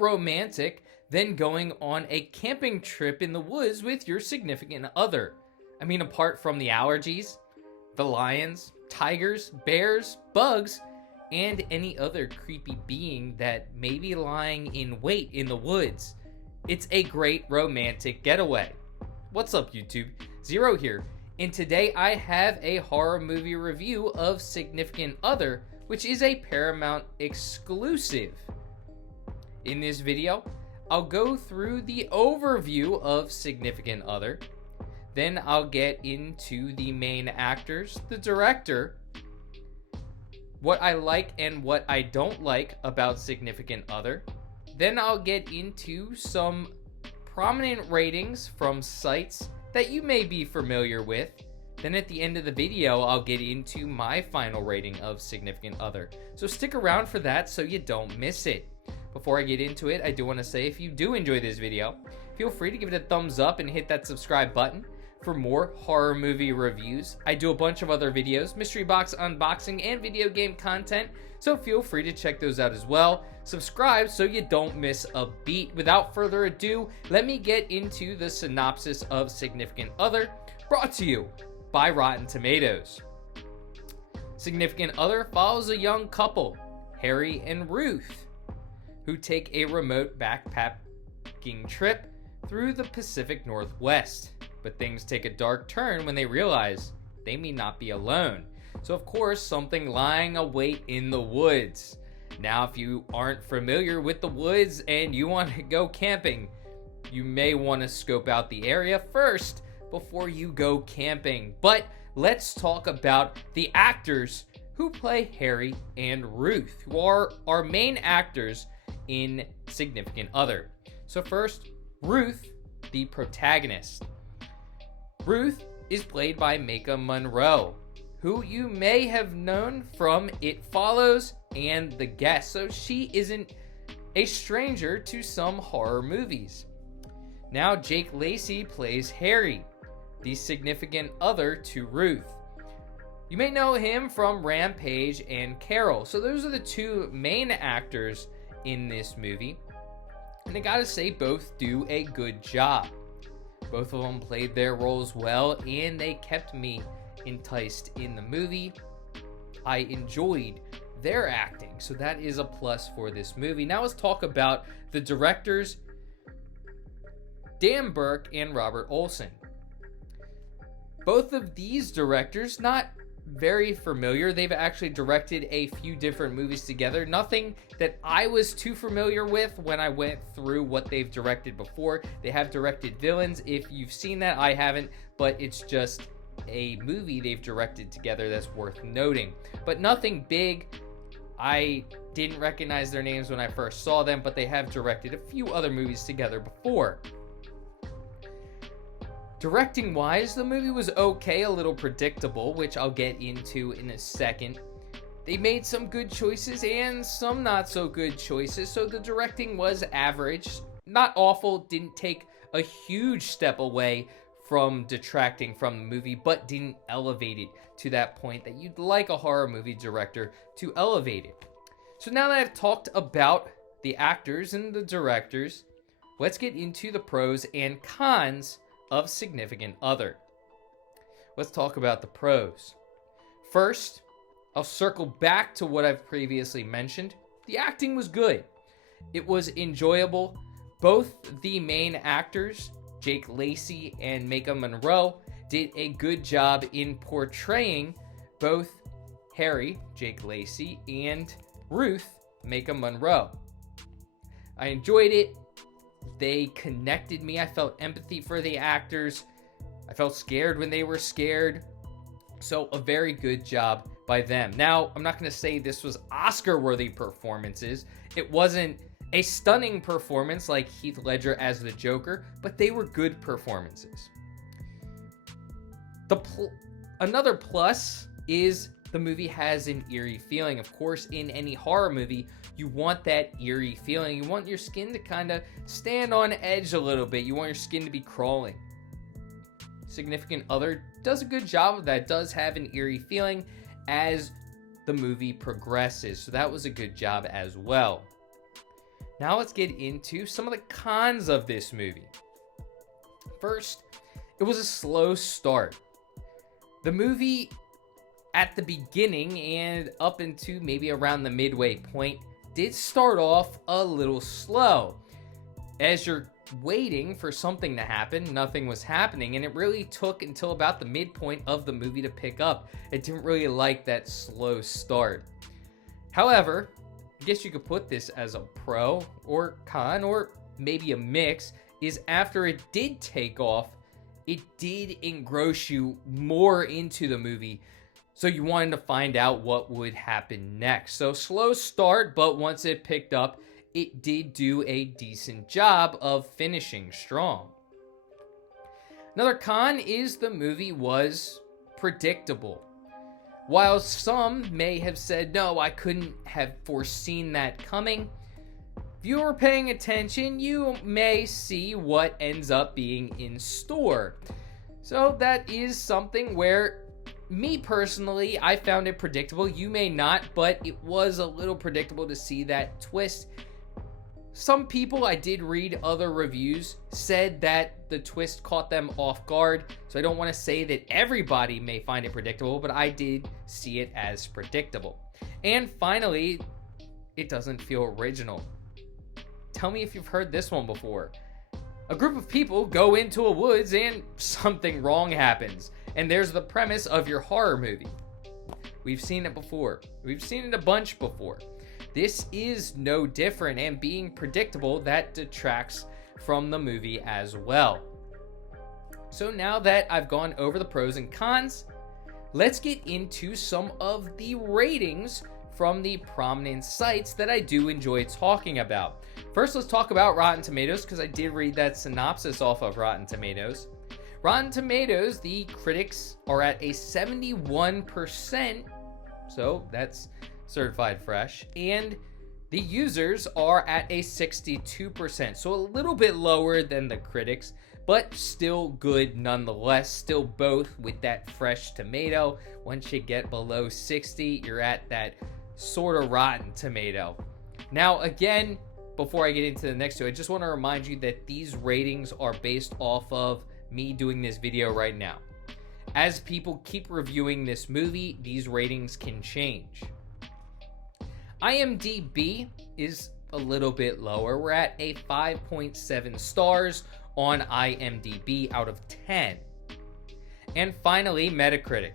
romantic than going on a camping trip in the woods with your significant other? I mean, apart from the allergies, the lions, tigers, bears, bugs, and any other creepy being that may be lying in wait in the woods. It's a great romantic getaway. What's up, YouTube? Zero here, and today I have a horror movie review of Significant Other, which is a Paramount exclusive. In this video, I'll go through the overview of Significant Other, then I'll get into the main actors, the director, what I like and what I don't like about Significant Other. Then I'll get into some prominent ratings from sites that you may be familiar with. Then at the end of the video, I'll get into my final rating of Significant Other. So stick around for that so you don't miss it. Before I get into it, I do want to say if you do enjoy this video, feel free to give it a thumbs up and hit that subscribe button for more horror movie reviews. I do a bunch of other videos, mystery box unboxing, and video game content, so feel free to check those out as well. Subscribe so you don't miss a beat. Without further ado, let me get into the synopsis of Significant Other, brought to you by Rotten Tomatoes. Significant Other follows a young couple, Harry and Ruth, who take a remote backpacking trip through the Pacific Northwest. But things take a dark turn when they realize they may not be alone. So of course, something lying await in the woods. Now, if you aren't familiar with the woods and you want to go camping, you may want to scope out the area first before you go camping. But let's talk about the actors who play Harry and Ruth, who are our main actors in Significant Other. So first, Ruth, the protagonist. Ruth is played by Maika Monroe, who you may have known from It Follows and The Guest, so she isn't a stranger to some horror movies. Now Jake Lacy plays Harry, the significant other to Ruth. You may know him from Rampage and Carol, so those are the two main actors in this movie, and I gotta say both do a good job. Both of them played their roles well, and they kept me enticed in the movie. I enjoyed their acting, so that is a plus for this movie. Now let's talk about the directors, Dan Burke and Robert Olson. Both of these directors, not very familiar. They've actually directed a few different movies together. Nothing that I was too familiar with when I went through what they've directed before. They have directed Villains. If you've seen that, I haven't, but it's just a movie they've directed together that's worth noting. But nothing big. I didn't recognize their names when I first saw them, but they have directed a few other movies together before. Directing wise, the movie was okay, a little predictable, which I'll get into in a second. They made some good choices and some not so good choices, so the directing was average. Not awful, didn't take a huge step away from detracting from the movie, but didn't elevate it to that point that you'd like a horror movie director to elevate it. So now that I've talked about the actors and the directors, let's get into the pros and cons of Significant Other. Let's talk about the pros. First, I'll circle back to what I've previously mentioned. The acting was good. It was enjoyable. Both the main actors, Jake Lacy and Maika Monroe, did a good job in portraying both Harry, Jake Lacy, and Ruth, Maika Monroe. I enjoyed it. They connected me. I felt empathy for the actors. I felt scared when they were scared. So a very good job by them. Now, I'm not going to say this was Oscar-worthy performances. It wasn't a stunning performance like Heath Ledger as the Joker, but they were good performances. Another plus is the movie has an eerie feeling. Of course, in any horror movie, you want that eerie feeling. You want your skin to kind of stand on edge a little bit. You want your skin to be crawling. Significant Other does a good job of that. It does have an eerie feeling as the movie progresses. So that was a good job as well. Now let's get into some of the cons of this movie. First, it was a slow start. The movie at the beginning and up into maybe around the midway point did start off a little slow. As you're waiting for something to happen, nothing was happening, and it really took until about the midpoint of the movie to pick up. It didn't really like that slow start. However, I guess you could put this as a pro or con or maybe a mix, is after it did take off, it did engross you more into the movie. So you wanted to find out what would happen next. So slow start, but once it picked up, it did do a decent job of finishing strong. Another con is the movie was predictable. While some may have said, no, I couldn't have foreseen that coming, if you were paying attention, you may see what ends up being in store. So that is something where, me personally, I found it predictable. You may not, but it was a little predictable to see that twist. Some people, I did read other reviews, said that the twist caught them off guard. So I don't want to say that everybody may find it predictable, but I did see it as predictable. And finally, it doesn't feel original. Tell me if you've heard this one before. A group of people go into a woods and something wrong happens. And there's the premise of your horror movie. We've seen it before. We've seen it a bunch before. This is no different, and being predictable, that detracts from the movie as well. So now that I've gone over the pros and cons, let's get into some of the ratings from the prominent sites that I do enjoy talking about. First, let's talk about Rotten Tomatoes, because I did read that synopsis off of Rotten Tomatoes. Rotten Tomatoes, the critics are at a 71%, so that's certified fresh, and the users are at a 62%, so a little bit lower than the critics, but still good nonetheless. Still both with that fresh tomato. Once you get below 60, you're at that sort of rotten tomato. Now again, before I get into the next two, I just want to remind you that these ratings are based off of me doing this video right now. As people keep reviewing this movie, these ratings can change. IMDb is a little bit lower. We're at a 5.7 stars on IMDb out of 10. And finally, Metacritic.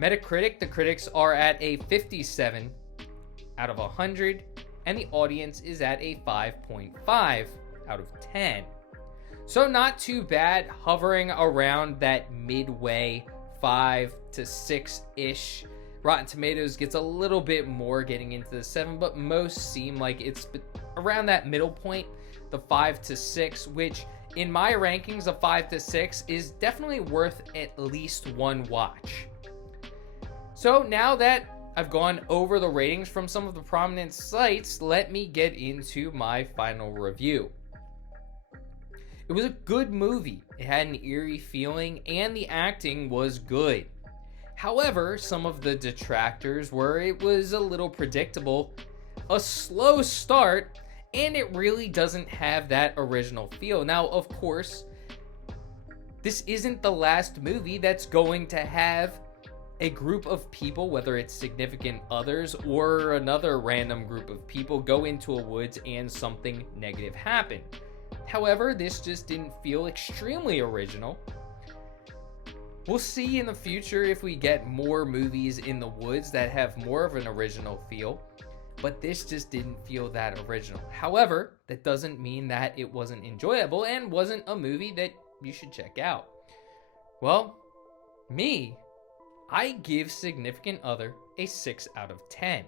Metacritic, the critics are at a 57 out of 100, and the audience is at a 5.5 out of 10. So not too bad, hovering around that midway 5 to 6-ish. Rotten Tomatoes gets a little bit more, getting into the 7, but most seem like it's around that middle point, the 5 to 6, which in my rankings, a 5 to 6 is definitely worth at least one watch. So now that I've gone over the ratings from some of the prominent sites, let me get into my final review. It was a good movie. It had an eerie feeling, and the acting was good. However, some of the detractors were it was a little predictable, a slow start, and it really doesn't have that original feel. Now, of course, this isn't the last movie that's going to have a group of people, whether it's significant others or another random group of people, go into a woods and something negative happen. However, this just didn't feel extremely original. We'll see in the future if we get more movies in the woods that have more of an original feel, but this just didn't feel that original. However, that doesn't mean that it wasn't enjoyable and wasn't a movie that you should check out. Well, I give Significant Other a 6 out of 10.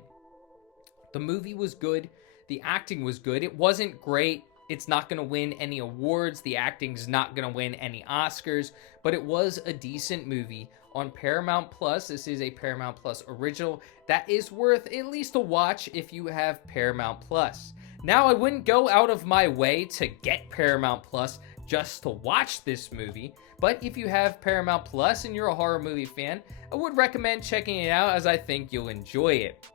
The movie was good. The acting was good. It wasn't great. It's not going to win any awards. The acting's not going to win any Oscars, but it was a decent movie on Paramount Plus. This is a Paramount Plus original that is worth at least a watch if you have Paramount Plus. Now, I wouldn't go out of my way to get Paramount Plus just to watch this movie, but if you have Paramount Plus and you're a horror movie fan, I would recommend checking it out, as I think you'll enjoy it.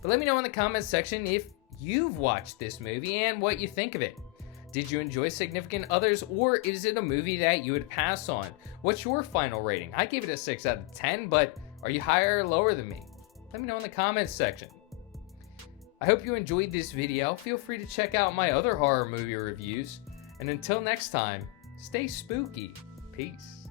But let me know in the comments section if you've watched this movie and what you think of it. Did you enjoy Significant Others, or is it a movie that you would pass on? What's your final rating? I gave it a 6 out of 10, but are you higher or lower than me? Let me know in the comments section. I hope you enjoyed this video. Feel free to check out my other horror movie reviews. And until next time, stay spooky. Peace.